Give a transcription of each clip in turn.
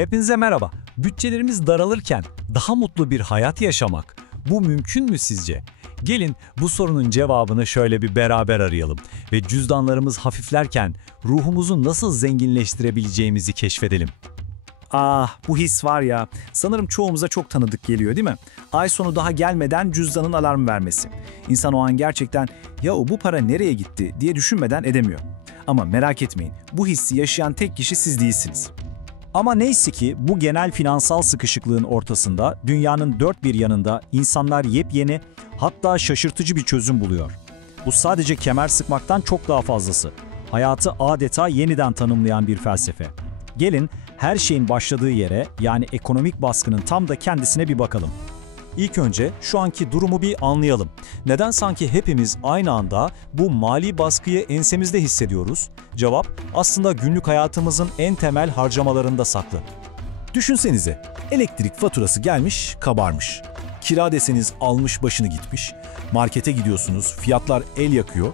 Hepinize merhaba. Bütçelerimiz daralırken daha mutlu bir hayat yaşamak, bu mümkün mü sizce? Gelin bu sorunun cevabını şöyle bir beraber arayalım ve cüzdanlarımız hafiflerken ruhumuzu nasıl zenginleştirebileceğimizi keşfedelim. Ah, bu his var ya, sanırım çoğumuza çok tanıdık geliyor değil mi? Ay sonu daha gelmeden cüzdanın alarm vermesi. İnsan o an gerçekten "ya bu para nereye gitti?" diye düşünmeden edemiyor. Ama merak etmeyin, bu hissi yaşayan tek kişi siz değilsiniz. Ama neyse ki bu genel finansal sıkışıklığın ortasında dünyanın dört bir yanında insanlar yepyeni, hatta şaşırtıcı bir çözüm buluyor. Bu sadece kemer sıkmaktan çok daha fazlası. Hayatı adeta yeniden tanımlayan bir felsefe. Gelin her şeyin başladığı yere, yani ekonomik baskının tam da kendisine bir bakalım. İlk önce şu anki durumu bir anlayalım. Neden sanki hepimiz aynı anda bu mali baskıyı ensemizde hissediyoruz? Cevap aslında günlük hayatımızın en temel harcamalarında saklı. Düşünsenize, elektrik faturası gelmiş, kabarmış. Kira deseniz almış başını gitmiş. Markete gidiyorsunuz, fiyatlar el yakıyor.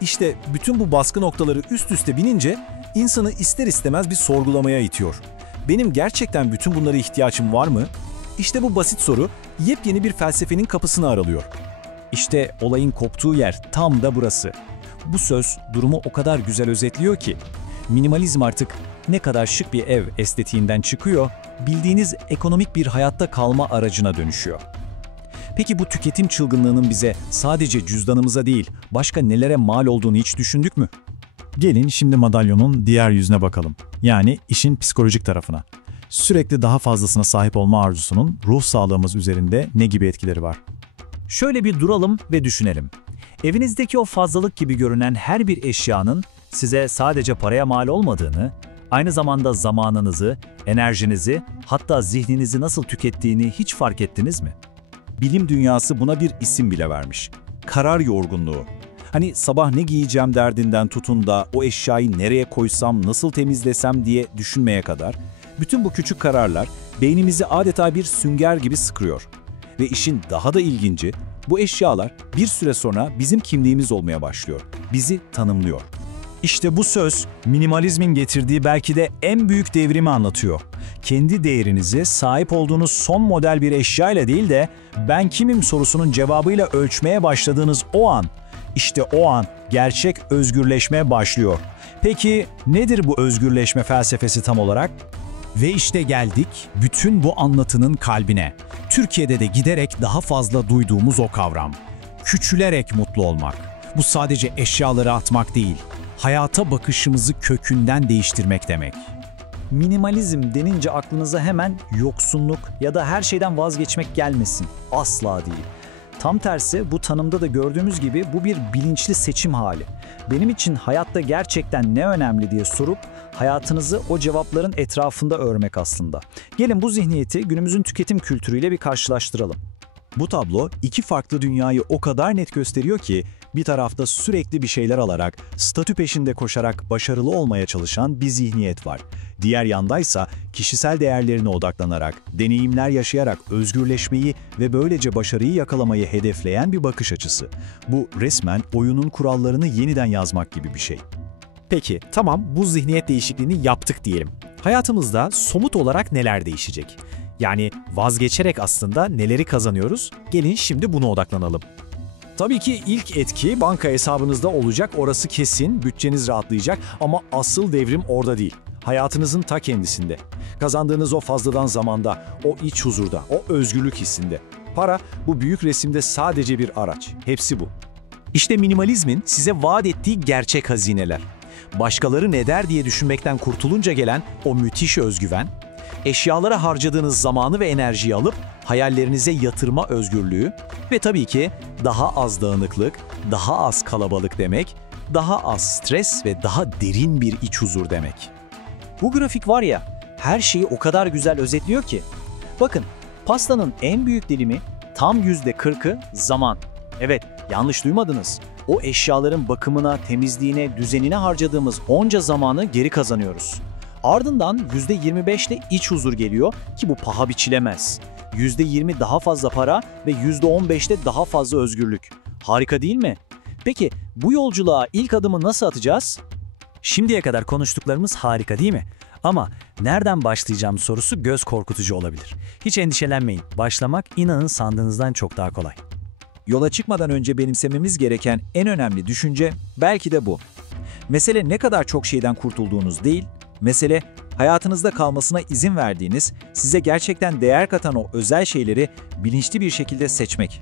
İşte bütün bu baskı noktaları üst üste binince insanı ister istemez bir sorgulamaya itiyor. Benim gerçekten bütün bunlara ihtiyacım var mı? İşte bu basit soru yepyeni bir felsefenin kapısını aralıyor. İşte olayın koptuğu yer tam da burası. Bu söz durumu o kadar güzel özetliyor ki, minimalizm artık ne kadar şık bir ev estetiğinden çıkıyor, bildiğiniz ekonomik bir hayatta kalma aracına dönüşüyor. Peki bu tüketim çılgınlığının bize sadece cüzdanımıza değil, başka nelere mal olduğunu hiç düşündük mü? Gelin şimdi madalyonun diğer yüzüne bakalım. Yani işin psikolojik tarafına. Sürekli daha fazlasına sahip olma arzusunun ruh sağlığımız üzerinde ne gibi etkileri var? Şöyle bir duralım ve düşünelim. Evinizdeki o fazlalık gibi görünen her bir eşyanın size sadece paraya mal olmadığını, aynı zamanda zamanınızı, enerjinizi, hatta zihninizi nasıl tükettiğini hiç fark ettiniz mi? Bilim dünyası buna bir isim bile vermiş. Karar yorgunluğu. Hani sabah ne giyeceğim derdinden tutun da o eşyayı nereye koysam, nasıl temizlesem diye düşünmeye kadar, bütün bu küçük kararlar beynimizi adeta bir sünger gibi sıkıyor. Ve işin daha da ilginci, bu eşyalar bir süre sonra bizim kimliğimiz olmaya başlıyor. Bizi tanımlıyor. İşte bu söz, minimalizmin getirdiği belki de en büyük devrimi anlatıyor. Kendi değerinizi sahip olduğunuz son model bir eşyayla değil de "ben kimim" sorusunun cevabıyla ölçmeye başladığınız o an, işte o an gerçek özgürleşme başlıyor. Peki nedir bu özgürleşme felsefesi tam olarak? Ve işte geldik bütün bu anlatının kalbine. Türkiye'de de giderek daha fazla duyduğumuz o kavram. Küçülerek mutlu olmak. Bu sadece eşyaları atmak değil, hayata bakışımızı kökünden değiştirmek demek. Minimalizm denince aklınıza hemen yoksunluk ya da her şeyden vazgeçmek gelmesin. Asla değil. Tam tersi, bu tanımda da gördüğümüz gibi bu bir bilinçli seçim hali. Benim için hayatta gerçekten ne önemli diye sorup hayatınızı o cevapların etrafında örmek aslında. Gelin bu zihniyeti günümüzün tüketim kültürüyle bir karşılaştıralım. Bu tablo iki farklı dünyayı o kadar net gösteriyor ki, bir tarafta sürekli bir şeyler alarak, statü peşinde koşarak başarılı olmaya çalışan bir zihniyet var. Diğer yandaysa kişisel değerlerine odaklanarak, deneyimler yaşayarak özgürleşmeyi ve böylece başarıyı yakalamayı hedefleyen bir bakış açısı. Bu resmen oyunun kurallarını yeniden yazmak gibi bir şey. Peki, tamam, bu zihniyet değişikliğini yaptık diyelim. Hayatımızda somut olarak neler değişecek? Yani vazgeçerek aslında neleri kazanıyoruz? Gelin şimdi buna odaklanalım. Tabii ki ilk etki banka hesabınızda olacak, orası kesin, bütçeniz rahatlayacak ama asıl devrim orada değil. Hayatınızın ta kendisinde. Kazandığınız o fazladan zamanda, o iç huzurda, o özgürlük hissinde. Para bu büyük resimde sadece bir araç. Hepsi bu. İşte minimalizmin size vaat ettiği gerçek hazineler. Başkaları ne der diye düşünmekten kurtulunca gelen o müthiş özgüven, eşyalara harcadığınız zamanı ve enerjiyi alıp hayallerinize yatırma özgürlüğü ve tabii ki daha az dağınıklık, daha az kalabalık demek, daha az stres ve daha derin bir iç huzur demek. Bu grafik var ya, her şeyi o kadar güzel özetliyor ki. Bakın, pastanın en büyük dilimi tam %40'ı zaman. Evet, yanlış duymadınız. O eşyaların bakımına, temizliğine, düzenine harcadığımız onca zamanı geri kazanıyoruz. Ardından %25 ile iç huzur geliyor ki bu paha biçilemez. %20 daha fazla para ve %15'te daha fazla özgürlük. Harika değil mi? Peki bu yolculuğa ilk adımı nasıl atacağız? Şimdiye kadar konuştuklarımız harika değil mi? Ama nereden başlayacağım sorusu göz korkutucu olabilir. Hiç endişelenmeyin. Başlamak inanın sandığınızdan çok daha kolay. Yola çıkmadan önce benimsememiz gereken en önemli düşünce belki de bu. Mesele ne kadar çok şeyden kurtulduğunuz değil, mesele hayatınızda kalmasına izin verdiğiniz, size gerçekten değer katan o özel şeyleri bilinçli bir şekilde seçmek.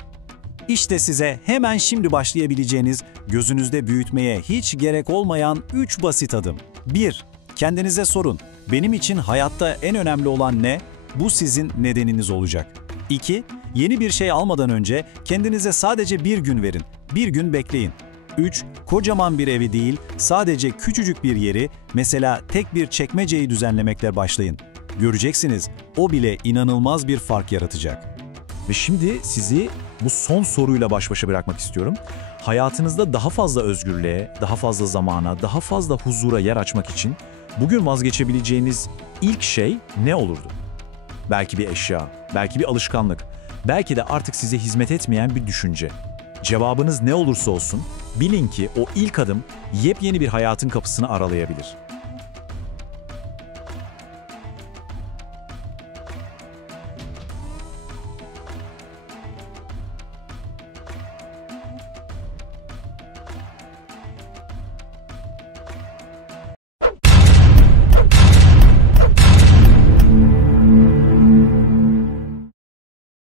İşte size hemen şimdi başlayabileceğiniz, gözünüzde büyütmeye hiç gerek olmayan 3 basit adım. 1. Kendinize sorun. Benim için hayatta en önemli olan ne? Bu sizin nedeniniz olacak. 2. Yeni bir şey almadan önce kendinize sadece bir gün verin. Bir gün bekleyin. 3. Kocaman bir evi değil, sadece küçücük bir yeri, mesela tek bir çekmeceyi düzenlemekle başlayın. Göreceksiniz, o bile inanılmaz bir fark yaratacak. Ve şimdi sizi bu son soruyla baş başa bırakmak istiyorum. Hayatınızda daha fazla özgürlüğe, daha fazla zamana, daha fazla huzura yer açmak için bugün vazgeçebileceğiniz ilk şey ne olurdu? Belki bir eşya, belki bir alışkanlık, belki de artık size hizmet etmeyen bir düşünce. Cevabınız ne olursa olsun, bilin ki o ilk adım yepyeni bir hayatın kapısını aralayabilir.